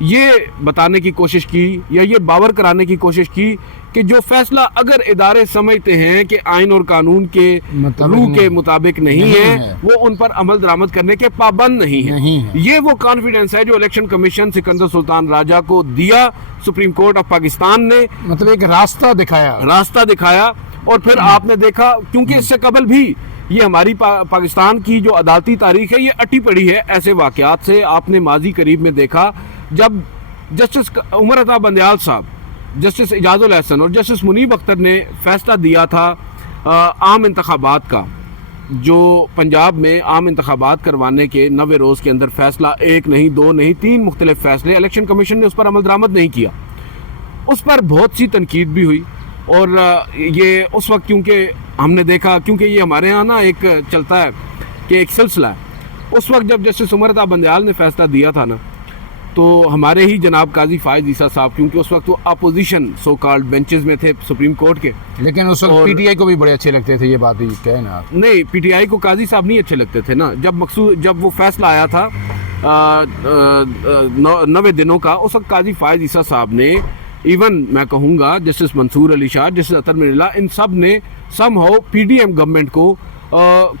یہ بتانے کی کوشش کی یا یہ باور کرانے کی کوشش کی کہ جو فیصلہ اگر ادارے سمجھتے ہیں کہ آئین اور قانون کے روح کے مطابق نہیں ہے وہ ان پر عمل درآمد کرنے کے پابند نہیں ہے. یہ وہ کانفیڈنس ہے جو الیکشن کمیشن سکندر سلطان راجہ کو دیا سپریم کورٹ آف پاکستان نے, مطلب ایک راستہ دکھایا. اور پھر آپ نے دیکھا کیونکہ اس سے قبل بھی یہ ہماری پاکستان کی جو عدالتی تاریخ ہے یہ اٹی پڑی ہے ایسے واقعات سے. آپ نے ماضی قریب میں دیکھا جب جسٹس عمر عطا بندیال صاحب, جسٹس اعجاز الحسن اور جسٹس منیب اختر نے فیصلہ دیا تھا عام انتخابات کا, جو پنجاب میں عام انتخابات کروانے کے 90 روز کے اندر فیصلہ 1 نہیں 2 نہیں 3 مختلف فیصلے, الیکشن کمیشن نے اس پر عمل درآمد نہیں کیا. اس پر بہت سی تنقید بھی ہوئی اور یہ اس وقت کیونکہ ہم نے دیکھا, کیونکہ یہ ہمارے ہاں نا ایک چلتا ہے کہ ایک سلسلہ ہے. اس وقت جب جسٹس عمر عطا بندیال نے فیصلہ دیا تھا نا تو ہمارے ہی جناب قاضی فائز عیسیٰ صاحب, کیونکہ اس وقت وہ اپوزیشن سو کالڈ بینچز میں تھے سپریم کورٹ کے, لیکن اس وقت پی ٹی آئی کو بھی بڑے اچھے لگتے تھے, یہ بات بھی کہیں نا. نہیں, پی ٹی آئی کو قاضی صاحب نہیں اچھے لگتے تھے نا. جب وہ فیصلہ آیا تھا 90 دنوں کا, اس وقت قاضی فائز عیسیٰ صاحب نے, ایون میں کہوں گا جسٹس منصور علی شاہ, جسٹس اطہر منیرا, ان سب نے somehow P D M government کو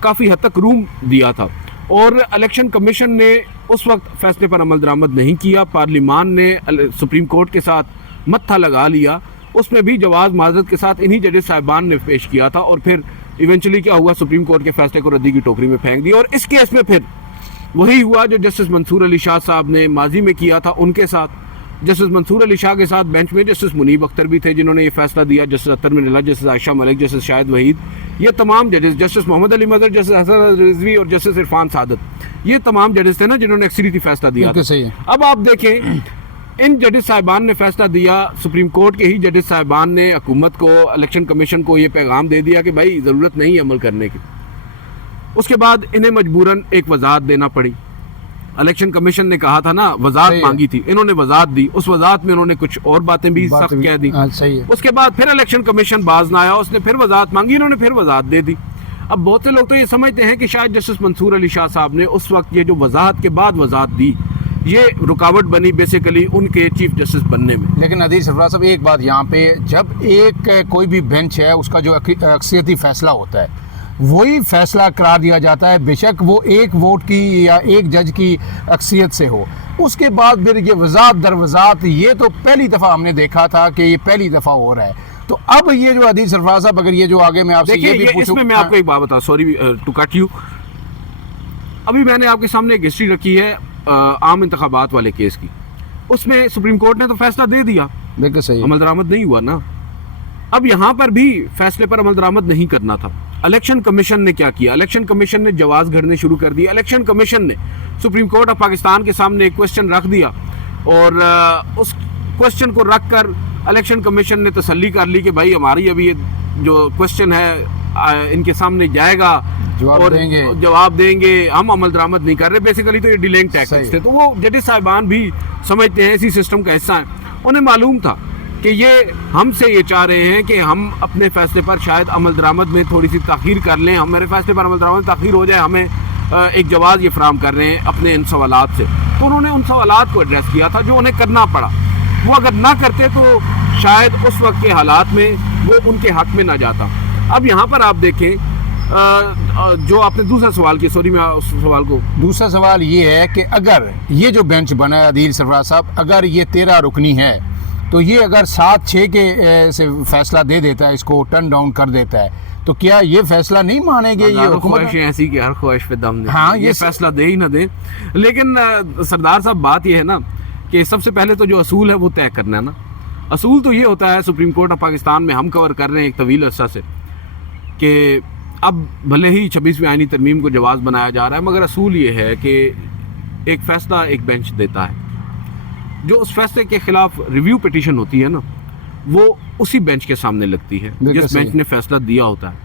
کافی حد تک روم دیا تھا. اور الیکشن کمیشن نے اس وقت فیصلے پر عمل درآمد نہیں کیا. پارلیمان نے سپریم کورٹ کے ساتھ متھا لگا لیا, اس میں بھی جواز معذرت کے ساتھ انہی ججز صاحبان نے پیش کیا تھا. اور پھر ایونچولی کیا ہوا, سپریم کورٹ کے فیصلے کو ردی کی ٹوکری میں پھینک دیا. اور اس کیس میں پھر وہی ہوا جو جسٹس منصور علی شاہ صاحب نے ماضی میں کیا تھا ان کے ساتھ. جسٹس منصور علی شاہ کے ساتھ بینچ میں جسٹس منیب اختر بھی تھے جنہوں نے یہ فیصلہ دیا, جسٹس اطہر منیرا, جسٹس عائشہ ملک, جسٹس شاہد وحید, یہ تمام ججز, جسٹس محمد علی مظہر, جسٹس حسن رضوی اور جسٹس عرفان سعادت, یہ تمام ججز تھے نا جنہوں نے اکثریتی فیصلہ دیا تھا. اب آپ دیکھیں ان ججز صاحبان نے فیصلہ دیا, سپریم کورٹ کے ہی ججز صاحبان نے حکومت کو, الیکشن کمیشن کو یہ پیغام دے دیا کہ بھائی ضرورت نہیں عمل کرنے کی. اس کے بعد انہیں مجبوراً ایک وضاحت دینا پڑی. الیکشن کمیشن نے کہا تھا نا وضاحت مانگی تھی, انہوں نے وضاحت دی, اس وضاحت میں انہوں نے کچھ اور باتیں بھی سخت کہہ دی. اس کے بعد پھر الیکشن کمیشن باز نہ آیا, اس نے پھر وضاحت مانگی, انہوں نے پھر وضاحت دے دی. اب بہت سے لوگ تو یہ سمجھتے ہیں کہ شاید جسٹس منصور علی شاہ صاحب نے اس وقت یہ جو وضاحت کے بعد وضاحت دی یہ رکاوٹ بنی بیسیکلی ان کے چیف جسٹس بننے میں. لیکن عدیل سرفراز صاحب ایک بات یہاں پہ, جب ایک کوئی بھی بینچ ہے اس کا جو اکثریتی فیصلہ ہوتا ہے وہی فیصلہ قرار دیا جاتا ہے, بے شک وہ ایک ووٹ کی یا ایک جج کی اکثریت سے ہو. اس کے بعد پھر یہ وضاحت در وضاحت, یہ تو پہلی دفعہ ہم نے دیکھا تھا کہ یہ پہلی دفعہ ہو رہا ہے. تو اب یہ جو عدیل سرفراز صاحب, اگر یہ جو آگے میں آپ سے یہ بھی پوچھوں, اس میں آپ کو ایک بات بتا, سوری ٹو کٹ یو, ابھی میں نے آپ کے سامنے ایک ہسٹری رکھی ہے عام انتخابات والے کیس کی. اس میں سپریم کورٹ نے تو فیصلہ دے دیا, بالکل صحیح, عمل درآمد نہیں ہوا نا. اب یہاں پر بھی فیصلے پر عمل درآمد نہیں کرنا تھا. الیکشن کمیشن نے کیا کیا, الیکشن کمیشن نے جواز گھڑنے شروع کر دیا. الیکشن کمیشن نے سپریم کورٹ آف پاکستان کے سامنے ایک کوشچن رکھ دیا اور اس کوشچن کو رکھ کر الیکشن کمیشن نے تسلی کر لی کہ بھائی ہماری ابھی یہ جو کوشچن ہے ان کے سامنے جائے گا اور جواب دیں گے, ہم عمل درآمد نہیں کر رہے. بیسیکلی تو یہ ڈیلنگ ٹیکٹکس تھے. تو وہ ججز صاحبان بھی سمجھتے ہیں اسی سسٹم کا حصہ ہیں. انہیں معلوم تھا کہ یہ ہم سے یہ چاہ رہے ہیں کہ ہم اپنے فیصلے پر شاید عمل درآمد میں تھوڑی سی تاخیر کر لیں, ہمارے فیصلے پر عمل درآمد تاخیر ہو جائے, ہمیں ایک جواز یہ فراہم کر رہے ہیں اپنے ان سوالات سے. تو انہوں نے ان سوالات کو ایڈریس کیا تھا جو انہیں کرنا پڑا. وہ اگر نہ کرتے تو شاید اس وقت کے حالات میں وہ ان کے حق میں نہ جاتا. اب یہاں پر آپ دیکھیں جو آپ نے دوسرا سوال کیا, سوری میں اس سوال کو, دوسرا سوال یہ ہے کہ اگر یہ جو بینچ بنا ہے عدیل سرفراز صاحب, اگر یہ 13 رکنی ہے تو یہ اگر 7-6 کے سے فیصلہ دے دیتا ہے, اس کو ٹرن ڈاؤن کر دیتا ہے, تو کیا یہ فیصلہ نہیں مانیں گے؟ یہ حکومت ایسی کہ ہر خواہش پہ دم دے, ہاں یہ فیصلہ دے ہی نہ دے. لیکن سردار صاحب بات یہ ہے نا کہ سب سے پہلے تو جو اصول ہے وہ طے کرنا ہے نا. اصول تو یہ ہوتا ہے, سپریم کورٹ آف پاکستان میں ہم کور کر رہے ہیں ایک طویل عرصہ سے, کہ اب بھلے ہی 26ویں آئینی ترمیم کو جواز بنایا جا رہا ہے, مگر اصول یہ ہے کہ ایک فیصلہ ایک بینچ دیتا ہے. جو اس فیصلے کے خلاف ریویو پٹیشن ہوتی ہے نا وہ اسی بینچ کے سامنے لگتی ہے جس بینچ نے فیصلہ دیا ہوتا ہے.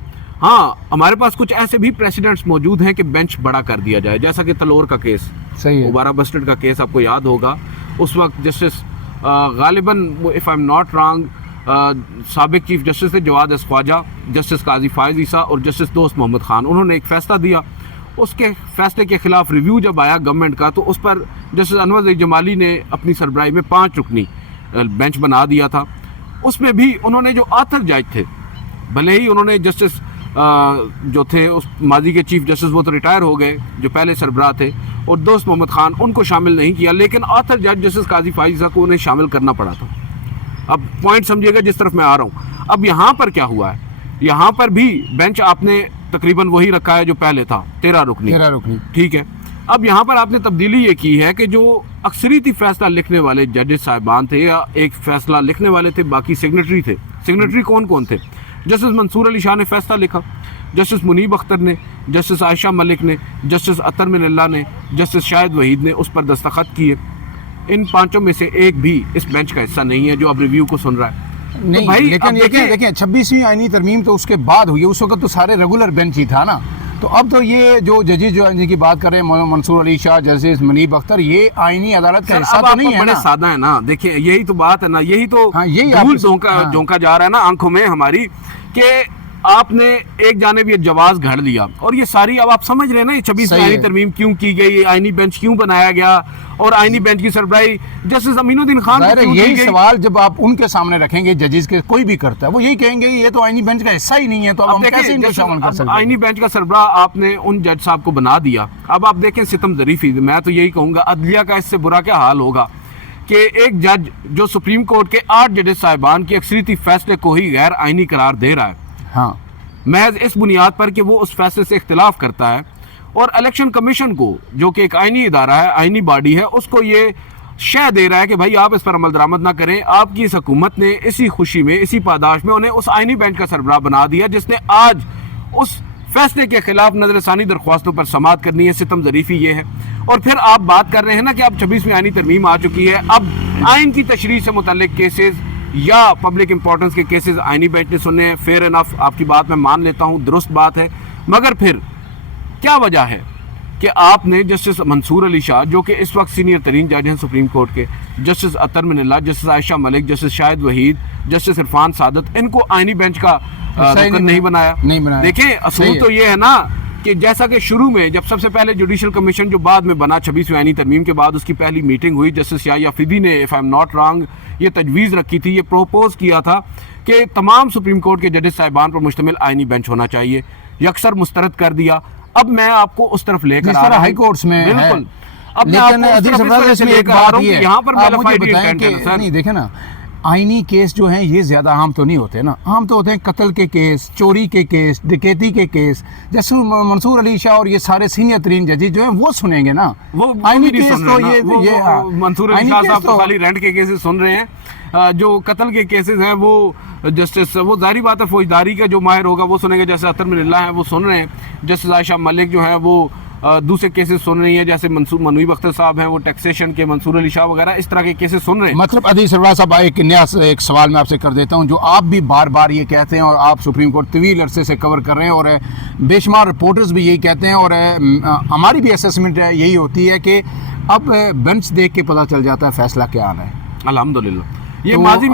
ہاں ہمارے پاس کچھ ایسے بھی پریسیڈنٹس موجود ہیں کہ بینچ بڑا کر دیا جائے, جیسا کہ تلور کا کیس, مبارک بسٹرڈ کا کیس آپ کو یاد ہوگا. اس وقت جسٹس غالباً if I am not wrong سابق چیف جسٹس تھے جواد خواجہ, جسٹس قاضی فائز عیسیٰ اور جسٹس دوست محمد خان. انہوں نے ایک فیصلہ دیا اس کے فیصلے کے خلاف ریویو جب آیا گورنمنٹ کا تو اس پر جسٹس انور ضیاء جمالی نے اپنی سربراہی میں 5 رکنی بینچ بنا دیا تھا. اس میں بھی انہوں نے جو آتھر جج تھے، بھلے ہی انہوں نے جسٹس جو تھے اس ماضی کے چیف جسٹس وہ تو ریٹائر ہو گئے جو پہلے سربراہ تھے، اور دوست محمد خان ان کو شامل نہیں کیا، لیکن آتھر جج جسٹس قاضی فائزہ کو انہیں شامل کرنا پڑا تھا. اب پوائنٹ سمجھیے گا جس طرف میں آ رہا ہوں. اب یہاں پر کیا ہوا ہے، یہاں پر بھی بینچ آپ نے تقریباً وہی رکھا ہے جو پہلے تھا، 13 رکنی. ٹھیک ہے. اب یہاں پر آپ نے تبدیلی یہ کی ہے کہ جو اکثریتی فیصلہ لکھنے والے ججز صاحبان تھے یا ایک فیصلہ لکھنے والے تھے، باقی سگنیٹری تھے. سگنیٹری کون کون تھے؟ جسٹس منصور علی شاہ نے فیصلہ لکھا، جسٹس منیب اختر نے، جسٹس عائشہ ملک نے، جسٹس اطہر من اللہ نے، جسٹس شاہد وحید نے اس پر دستخط کیے. ان 5 میں سے ایک بھی اس بینچ کا حصہ نہیں ہے جو اب ریویو کو سن رہا ہے. نہیں، لیکن دیکھیں 26ویں آئینی ترمیم تو اس کے بعد ہوئی ہے، اس وقت تو سارے ریگولر بینچ ہی تھا نا. تو اب تو یہ جو ججز جو جن کی بات کر رہے ہیں، منصور علی شاہ، جسٹس منیب اختر، یہ آئینی عدالت کا حصہ تو نہیں ہے نا. بڑے سادہ ہے نا. دیکھیں یہی تو بات ہے نا، یہی تو جھونکا جا رہا ہے نا آنکھوں میں ہماری، کہ آپ نے ایک جانب یہ جواز گھڑ لیا. اور یہ ساری اب آپ سمجھ رہے ہیں نا یہ 26ویں آئینی ترمیم کیوں کی گئی، آئینی بینچ کیوں بنایا گیا، اور آئینی بینچ کی سربراہی جسٹس امین الدین خان. یہی سوال جب آپ ان کے سامنے رکھیں گے، ججز کے کوئی بھی کرتا ہے، وہ یہی کہیں گے یہ تو آئینی بینچ کا حصہ ہی نہیں ہے، تو اب ہم کیسے ان کو شامل کر سکتے ہیں؟ آئینی بینچ کا سربراہ آپ نے ان جج صاحب کو بنا دیا. اب آپ دیکھیں ستم ظریفی، میں تو یہی کہوں گا عدلیہ کا اس سے برا کیا حال ہوگا کہ ایک جج جو سپریم کورٹ کے 8 ججز صاحبان کی اکثریتی فیصلے کو ہی غیر آئینی قرار دے رہا ہے. ہاں، محض اس بنیاد پر کہ وہ اس فیصلے سے اختلاف کرتا ہے، اور الیکشن کمیشن کو جو کہ ایک آئینی ادارہ ہے، آئینی باڈی ہے، اس کو یہ شے دے رہا ہے کہ بھائی آپ اس پر عمل درآمد نہ کریں. آپ کی اس حکومت نے اسی خوشی میں، اسی پاداش میں انہیں اس آئینی بینچ کا سربراہ بنا دیا جس نے آج اس فیصلے کے خلاف نظر ثانی درخواستوں پر سماعت کرنی ہے. ستم ظریفی یہ ہے. اور پھر آپ بات کر رہے ہیں نا کہ اب 26ویں آئینی ترمیم آ چکی ہے، اب آئین کی تشریح سے متعلق کیسز یا پبلک امپورٹنس کے کیسز آئینی بینچ نے سننے ہیں. فیئر انف، آپ کی بات میں مان لیتا ہوں، درست بات ہے. مگر پھر کیا وجہ ہے کہ آپ نے جسٹس منصور علی شاہ جو کہ اس وقت سینئر ترین جج ہیں سپریم کورٹ کے، جسٹس اطہر من اللہ، جسٹس عائشہ ملک، جسٹس شاہد وحید، جسٹس عرفان سعادت، ان کو آئینی بینچ کا رکن نہیں بنایا؟ دیکھیں اصول تو یہ ہے نا کہ جیسا کہ شروع میں جب سب سے پہلے جوڈیشل کمیشن جو بعد میں بنا 26ویں آئینی ترمیم کے بعد، اس کی پہلی میٹنگ ہوئی، جسٹس یحییٰ فیدی نے if I'm not wrong یہ تجویز رکھی تھی، یہ پروپوز کیا تھا کہ تمام سپریم کورٹ کے ججز صاحبان پر مشتمل آئینی بینچ ہونا چاہیے. یکسر مسترد کر دیا. اب میں آپ کو اس طرف لے کر آ رہا ہوں، ہائی کورٹس میں بالکل. اب لیکن عزیز صاحب اس میں ایک بات یہ ہے، یہاں پر آپ مجھے بتائیں کہ نہیں، دیکھیں نا آئینی کیس جو ہیں یہ زیادہ عام تو نہیں ہوتے نا. عام تو ہوتے ہیں قتل کے کیس، چوری کے کیس، ڈکیتی کے کیس. جیسے منصور علی شاہ اور یہ سارے سینئر ترین ججز جو ہیں وہ سنیں گے نا. وہ آئینی کیس تو یہ منصور علی شاہ صاحب تو خالی رینٹ کے کیسز سن رہے ہیں. جو قتل کے کیسز ہیں وہ جسٹس، وہ ظاہری بات ہے فوجداری کا جو ماہر ہوگا وہ سنیں گے. جیسے اطہر من اللہ ہیں وہ سن رہے ہیں. جسٹس عائشہ ملک جو ہیں وہ دوسرے کیسز سن رہی ہیں. جیسے منیب اختر صاحب ہیں وہ ٹیکسیشن کے، منصور علی شاہ وغیرہ اس طرح کے کیسز سن رہے ہیں. مطلب عزیز سربراہ صاحب ایک سوال میں آپ سے کر دیتا ہوں، جو آپ بھی بار بار یہ کہتے ہیں اور آپ سپریم کورٹ طویل عرصے سے کور کر رہے ہیں اور بے شمار رپورٹرز بھی یہی کہتے ہیں، اور ہماری بھی اسیسمنٹ یہی ہوتی ہے کہ اب بینچ دیکھ کے پتہ چل جاتا ہے فیصلہ کیا آنا ہے. الحمدللہ یہ ماضی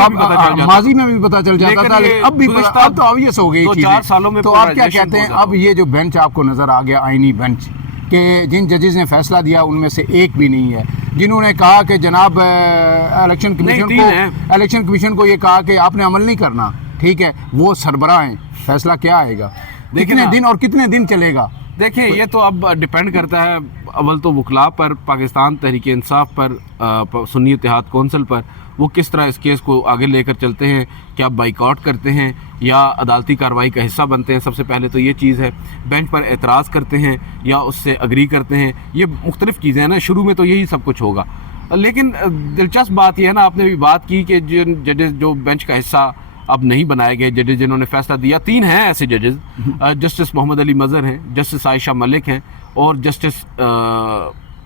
میں بھی پتہ چل جاتا تھا، لیکن اب بھی اب تو obvious ہو گئی چیزیں. تو آپ کیا کہتے ہیں اب یہ جو بینچ آپ کو نظر آ گیا، آئینی بینچ، کہ جن ججز نے فیصلہ دیا ان میں سے ایک بھی نہیں ہے جنہوں نے کہا کہ جناب الیکشن کمیشن کو یہ کہا کہ آپ نے عمل نہیں کرنا، ٹھیک ہے، وہ سربراہ ہیں. فیصلہ کیا آئے گا، کتنے دن اور کتنے دن چلے گا؟ دیکھیں یہ تو اب ڈیپینڈ کرتا ہے اول تو وکلاء پر، پاکستان تحریک انصاف پر، سنی اتحاد کونسل پر، وہ کس طرح اس کیس کو آگے لے کر چلتے ہیں. کیا بائیکاٹ کرتے ہیں یا عدالتی کارروائی کا حصہ بنتے ہیں؟ سب سے پہلے تو یہ چیز ہے. بینچ پر اعتراض کرتے ہیں یا اس سے اگری کرتے ہیں، یہ مختلف چیزیں ہیں نا. شروع میں تو یہی سب کچھ ہوگا. لیکن دلچسپ بات یہ ہے نا، آپ نے بھی بات کی کہ جن ججز جو بینچ کا حصہ اب نہیں بنائے گئے، ججز جنہوں نے فیصلہ دیا، 3 ہیں ایسے ججز. جسٹس محمد علی مظہر ہیں، جسٹس عائشہ ملک ہیں اور جسٹس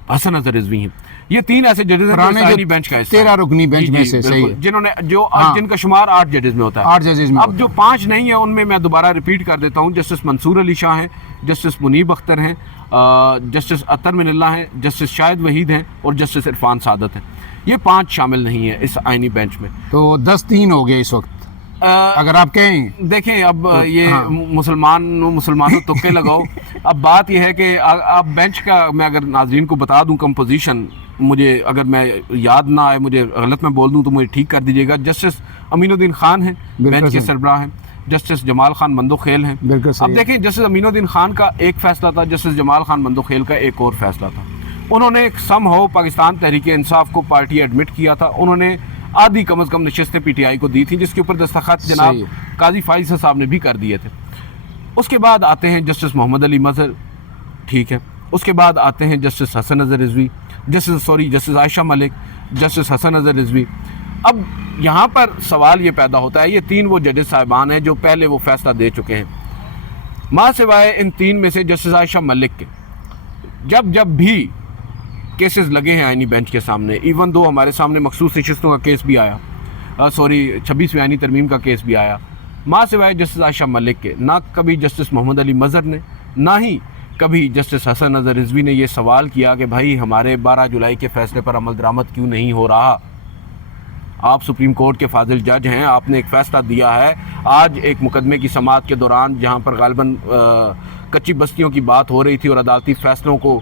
حسن اظہر رضوی ہیں. یہ 3 ایسے ججز ہیں بینچ کا حصہ، 13 رکنی بینچ میں سے، صحیح ہے، جنہوں نے جن کا شمار 8 ججز میں ہوتا ہے. 8 ججز میں. اب جو 5 نہیں ہیں ان میں دوبارہ ریپیٹ کر دیتا ہوں. جسٹس منصور علی شاہ ہیں، جسٹس منیب اختر ہیں، جسٹس اطہر من اللہ ہیں، جسٹس شاہد وحید ہیں اور جسٹس عرفان سعادت ہیں. یہ 5 شامل نہیں ہیں اس آئینی بینچ میں. تو 10-3 ہو گئے اس وقت. اگر آپ کہیں دیکھیں اب یہ مسلمانوں تکے لگاؤ. اب بات یہ ہے کہ اب بینچ کا میں اگر ناظرین کو بتا دوں کمپوزیشن, مجھے اگر میں یاد نہ آئے, مجھے غلط میں بول دوں تو مجھے ٹھیک کر دیجیے گا. جسٹس امین الدین خان ہیں بینچ کے سربراہ ہیں, جسٹس جمال خان مندوخیل ہیں. اب دیکھیں جسٹس امین الدین خان کا ایک فیصلہ تھا, جسٹس جمال خان مندوخیل کا ایک اور فیصلہ تھا. انہوں نے سم ہو پاکستان تحریک انصاف کو پارٹی ایڈمٹ کیا تھا, انہوں نے آدھی کم از کم نشستیں پی ٹی آئی کو دی تھیں, جس کے اوپر دستخط جناب قاضی فائز صاحب نے بھی کر دیے تھے. اس کے بعد آتے ہیں جسٹس محمد علی مظہر, ٹھیک ہے. اس کے بعد آتے ہیں جسٹس حسن اظہر رضوی, جسٹس عائشہ ملک, جسٹس حسن اظہر رضوی. اب یہاں پر سوال یہ پیدا ہوتا ہے, یہ تین وہ ججز صاحبان ہیں جو پہلے وہ فیصلہ دے چکے ہیں, ماں سوائے ان تین میں سے جسٹس عائشہ ملک کے جب بھی کیسز لگے ہیں آئینی بینچ کے سامنے, ایون دو ہمارے سامنے مخصوص نشستوں کا کیس بھی آیا, 26ویں آئینی ترمیم کا کیس بھی آیا, ماں سوائے جسٹس عائشہ ملک کے نہ کبھی جسٹس محمد علی مظہر نے نہ ہی کبھی جسٹس حسن اظہر رضوی نے یہ سوال کیا کہ بھائی ہمارے 12 جولائی کے فیصلے پر عمل درآمد کیوں نہیں ہو رہا. آپ سپریم کورٹ کے فاضل جج ہیں, آپ نے ایک فیصلہ دیا ہے. آج ایک مقدمے کی سماعت کے دوران جہاں پر غالباً کچی بستیوں کی بات ہو رہی تھی اور عدالتی فیصلوں کو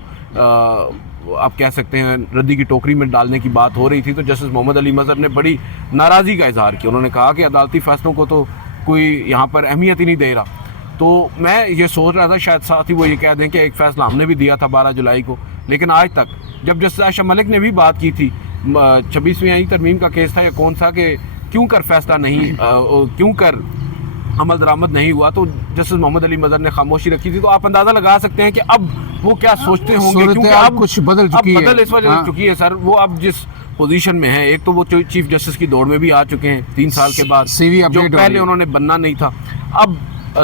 آپ کہہ سکتے ہیں ردی کی ٹوکری میں ڈالنے کی بات ہو رہی تھی, تو جسٹس محمد علی مظہر نے بڑی ناراضی کا اظہار کیا. انہوں نے کہا کہ عدالتی فیصلوں کو تو کوئی یہاں پر اہمیت ہی نہیں دے رہا. تو میں یہ سوچ رہا تھا شاید ساتھ ہی وہ یہ کہہ دیں کہ ایک فیصلہ ہم نے بھی دیا تھا 12 جولائی کو, لیکن آج تک جب جسٹس عائشہ ملک نے بھی بات کی تھی, 26ویں آئینی ترمیم کا کیس تھا یا کون سا, کہ کیوں کر فیصلہ نہیں, کیوں کر عمل درآمد نہیں ہوا, تو جسٹس محمد علی مظہر نے خاموشی رکھی تھی. تو آپ اندازہ لگا سکتے ہیں کہ اب وہ کیا سوچتے ہوں گے, کیونکہ اب کچھ بدل چکی ہے, اس وجہ سے چکی ہے سر. وہ اب جس پوزیشن میں ہے, ایک تو وہ چیف جسٹس کی دوڑ میں بھی آ چکے ہیں 3 سال کے بعد, جو پہلے انہوں نے بننا نہیں تھا. اب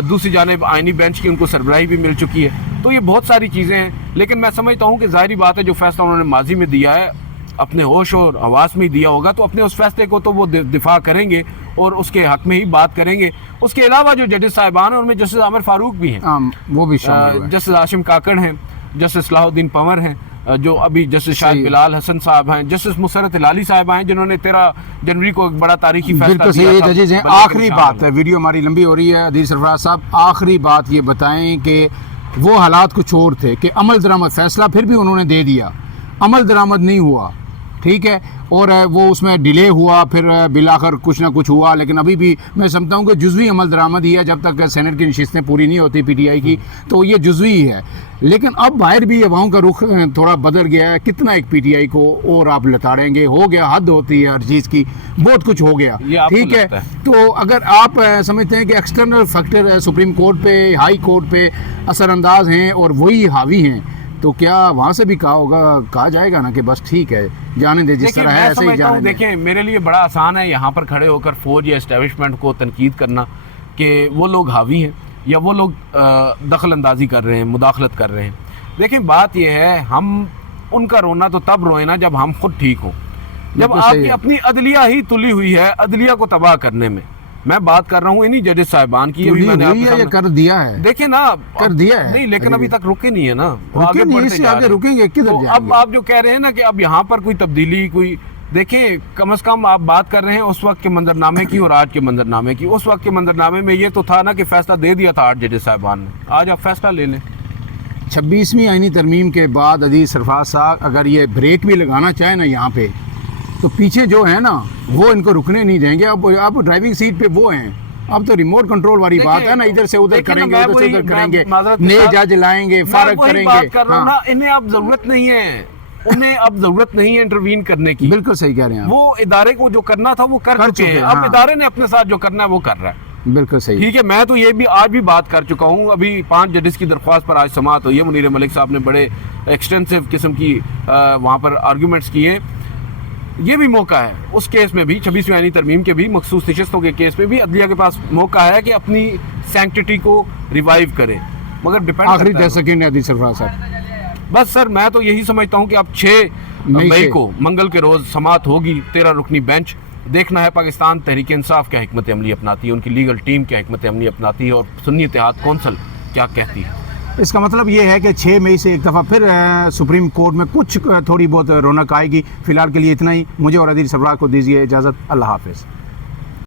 دوسری جانب آئینی بینچ کی ان کو سربراہی بھی مل چکی ہے. تو یہ بہت ساری چیزیں ہیں, لیکن میں سمجھتا ہوں کہ ظاہری بات ہے جو فیصلہ انہوں نے ماضی میں دیا ہے اپنے ہوش اور حواس میں دیا ہوگا, تو اپنے اس فیصلے کو تو وہ دفاع کریں گے اور اس کے حق میں ہی بات کریں گے. اس کے علاوہ جو ججز صاحبان ہیں ان میں جسٹس عامر فاروق بھی ہیں, وہ بھی شامل ہیں, جسٹس ہاشم کاکڑ ہیں, جسٹس صلاح الدین پنور ہیں, جو ابھی جسٹس شاہد بلال حسن صاحب ہیں, جسٹس مسرت ہلالی صاحب ہیں جنہوں نے 13 جنوری کو ایک بڑا تاریخی فیصلہ دیا تھا. ججز ہیں. آخری بات ہے, ویڈیو ہماری لمبی ہو رہی ہے, عدیل سرفراز صاحب آخری بات یہ بتائیں کہ وہ حالات کچھ اور تھے کہ عمل درآمد فیصلہ پھر بھی انہوں نے دے دیا, عمل درآمد نہیں ہوا, ٹھیک ہے, اور وہ اس میں ڈیلے ہوا, پھر بالآخر کچھ نہ کچھ ہوا, لیکن ابھی بھی میں سمجھتا ہوں کہ جزوی عمل درآمد ہی ہے. جب تک سینٹ کی نشستیں پوری نہیں ہوتی پی ٹی آئی کی تو یہ جزوی ہی ہے. لیکن اب باہر بھی عوام کا رخ تھوڑا بدل گیا ہے. کتنا ایک پی ٹی آئی کو اور آپ لتاڑیں گے, ہو گیا, حد ہوتی ہے ہر چیز کی, بہت کچھ ہو گیا, ٹھیک ہے. تو اگر آپ سمجھتے ہیں کہ ایکسٹرنل فیکٹر سپریم کورٹ پہ, ہائی کورٹ پہ اثر انداز ہیں اور وہی حاوی ہیں, تو کیا وہاں سے بھی کہا جائے گا نا کہ بس ٹھیک ہے جانے دے جس طرح ہے ایسے ہی جانے دے. دیکھیں میرے لیے بڑا آسان ہے یہاں پر کھڑے ہو کر فوج یا اسٹیبلشمنٹ کو تنقید کرنا کہ وہ لوگ حاوی ہیں یا وہ لوگ دخل اندازی کر رہے ہیں, مداخلت کر رہے ہیں. دیکھیں بات یہ ہے, ہم ان کا رونا تو تب روئیں نا جب ہم خود ٹھیک ہوں, جب آپ کی اپنی عدلیہ ہی تلی ہوئی ہے عدلیہ کو تباہ کرنے میں. میں بات کر رہا ہوں انہی ججز صاحبان کی, کر دیا ہے, دیکھیں نا کر دیا ہے, نہیں لیکن ابھی تک رکے نہیں ہے نا, آگے رکیں گے کدھر جائیں گے. اب آپ جو کہہ رہے ہیں نا کہ اب یہاں پر کوئی تبدیلی, کوئی دیکھیں کم از کم آپ بات کر رہے ہیں اس وقت کے منظرنامے کی اور آج کے منظرنامے کی. اس وقت کے منظرنامے میں یہ تو تھا نا کہ فیصلہ دے دیا تھا 8 ججز صاحبان نے, آج آپ فیصلہ لے لیں. 26ویں آئینی ترمیم کے بعد عزیز سرفراز صاحب اگر یہ بریک بھی لگانا چاہیں نا یہاں پہ, تو پیچھے جو ہے نا وہ ان کو رکنے نہیں دیں گے. اب ڈرائیونگ سیٹ پہ وہ ہیں, اب تو ریموٹ کنٹرول والی بات ہے نا, ادھر سے ادھر کریں گے, ادھر سے ادھر کریں گے, نئے جج لائیں گے, فارغ کریں گے. انہیں اب ضرورت نہیں ہے, انہیں اب ضرورت نہیں ہے انٹروین کرنے کی. بالکل صحیح کہہ رہے ہیں, وہ ادارے کو جو کرنا تھا وہ کر چکے ہیں, اب ادارے نے اپنے ساتھ جو کرنا ہے وہ کر رہا ہے. بالکل صحیح, ٹھیک ہے. میں تو یہ بھی آج بھی بات کر چکا ہوں, ابھی 5 ججز کی درخواست پر آج سماعت ہوئی ہے. منیر ملک صاحب نے بڑے ایکسٹینسو قسم کی وہاں پر آرگومنٹس کیے. یہ بھی موقع ہے اس کیس میں بھی, 26ویں آئینی ترمیم کے بھی مخصوص نشستوں کے کیس میں بھی عدلیہ کے پاس موقع ہے کہ اپنی سینکٹیٹی کو ریوائیو کرے, مگر ڈیپینڈ آخری 10 سیکنڈ ہے عزیز سرفراز صاحب. بس سر میں تو یہی سمجھتا ہوں کہ اب 6 مئی کو منگل کے روز سماعت ہوگی 13 رکنی بینچ. دیکھنا ہے پاکستان تحریک انصاف کیا حکمت عملی اپناتی ہے, ان کی لیگل ٹیم کیا حکمت عملی اپناتی ہے, اور سنی اتحاد کونسل کیا کہتی ہے. اس کا مطلب یہ ہے کہ 6 مئی سے ایک دفعہ پھر سپریم کورٹ میں کچھ تھوڑی بہت رونق آئے گی. فی الحال کے لیے اتنا ہی. مجھے اور عدیل سرفراز کو دیجیے اجازت. اللہ حافظ.